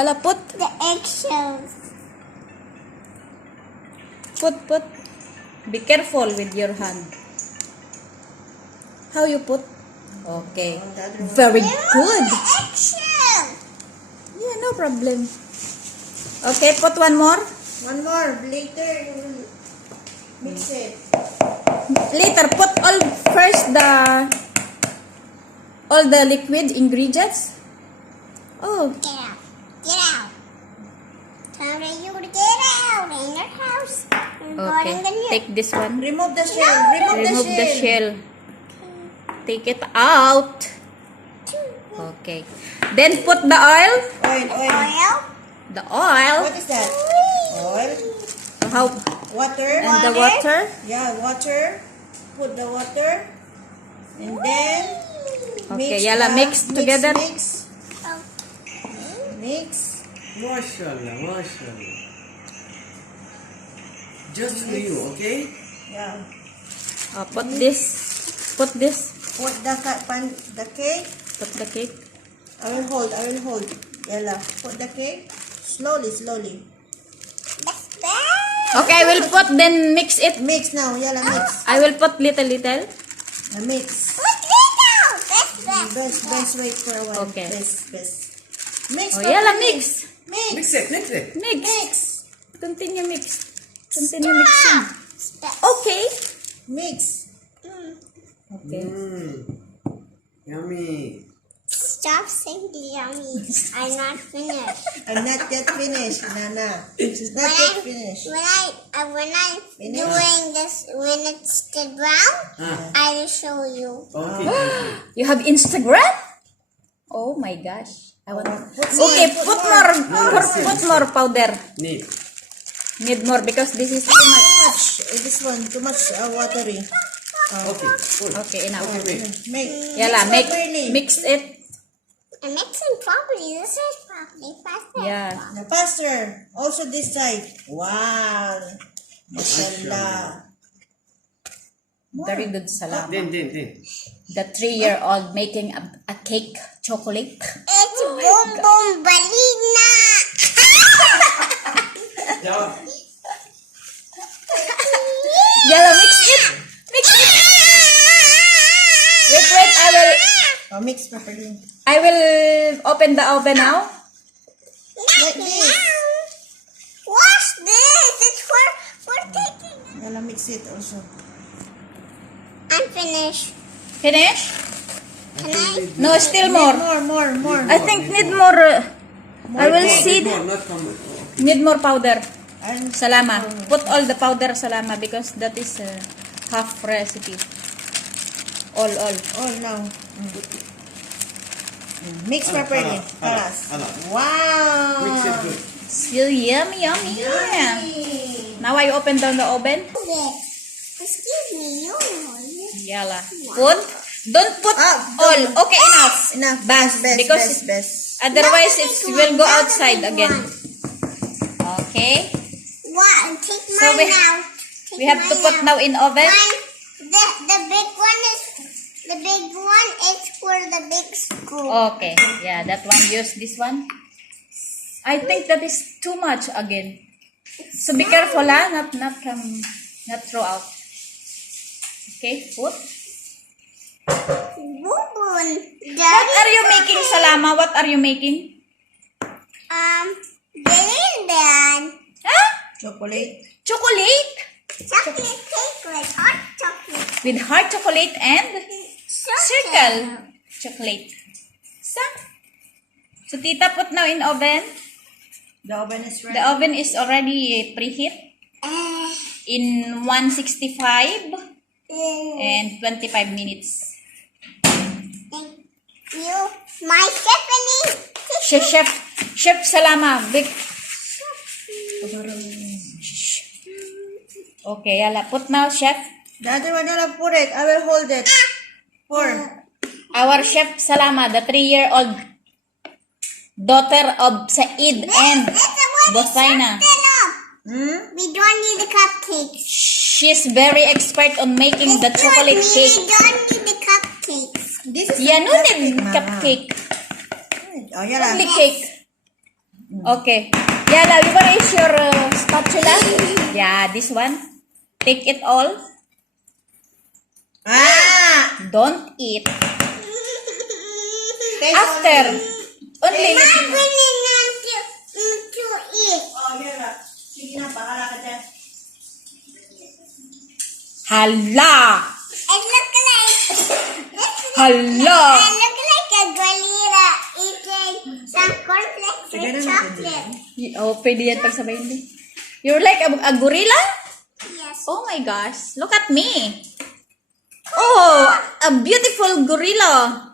Yala, put. The eggshells. Put. Be careful with your hand. How you put? Okay. Very good. The eggshell. Yeah, no problem. Okay, put one more. One more. Later, you will mix it. Later, put all the liquid ingredients. Oh, Get out. Get out. Tell you to get out in your house. okay. Take this one. Remove the shell. Remove the shell. Take it out. Okay. Then put the oil. Oil. Oil. The oil. What is that? Oil. How? Water. And the water. Yeah, water. Put the water. And then Okay, yala, mix together. Mix. Mashallah. Just for you, okay? Yeah. Put this. Put the cake. Put the cake. I will hold. Yalla. Put the cake. Slowly. That's bad. Okay, I will put, then mix it. Mix now. Yalla, mix. I will put little. Mix. Put it down. That's bad. Best wait for a while. Okay. Best. Mix. Oh, properly. yala, mix. Mix. Mix it. Mix. Continue mixing. Stop. Okay. Mix. Okay. Yummy. Stop saying yummy. I'm not finished. I'm not yet finished, Nana. She's not yet finished. When I Finish? doing this, when it's still brown, I will show you. Okay, thank you. You have Instagram? Oh my gosh. I want. Okay, put more powder. Need more because this is too much. This one, too much watery. Okay, good. Okay, enough. Make. Yala, properly. mix it. I'm mixing properly. This is properly faster. Yeah. The faster. Also this side. Wow. Mashallah. Very good salam. Then. The 3-year-old making a cake chocolate. It's boom boom balina. Yeah. Yala, mix it. Wait, Mix properly. I will open the oven now. Like this. Watch this. It's for taking. Yala, mix it also. I'm finished. Finish? Can I? No, still more. More. I think need more. I will see. More, not from it. Need more powder. And Salama. Put all the powder salama because that is half recipe. All. all now. Mix properly. Halas. Wow. Mix it good. Still yummy. Now I open down the oven. Excuse me, you. Yala. Don't put all. Okay, enough. Best. Because otherwise it will go outside again. Okay. What? Take So mine now. We have to put now in oven. The big one is for the big scoop. Okay. Yeah, that one. Use this one. I think that is too much again. So be careful, not throw out. Okay, put. Boom. What are you making, Salama? What are you making? Brilliant. Huh? Chocolate. Chocolate? Chocolate cake with hot chocolate. With hard chocolate and circle chocolate. So Tita put now in oven. The oven is ready. The oven is already preheat in 165 and 25 minutes. Thank you. My Stephanie. Chef Salama. Big. Okay, yala. Put now, chef. The other one, I'll put it. I will hold it. Pour. Our chef Salama, the 3-year-old daughter of Said and Bosaina. We don't need the cupcakes. She's very expert on making the chocolate cake. We don't need the cupcakes. This is Yeah, no cupcake, need Mama. cupcake. Oh, yala. Only cake. Okay. Yala, you wanna use your spatula? Yeah, this one. Take it all. Don't eat. After. Only. I'm willing to eat. Oh, here na. Sige na, bahala ka dyan. Hala! It look like Hala! I look like a gorilla eating some cornflakes with chocolate. Oh, pwede yan pagsabayin din. You're like a gorilla? Yes. Oh my gosh. Look at me. Oh, a beautiful gorilla.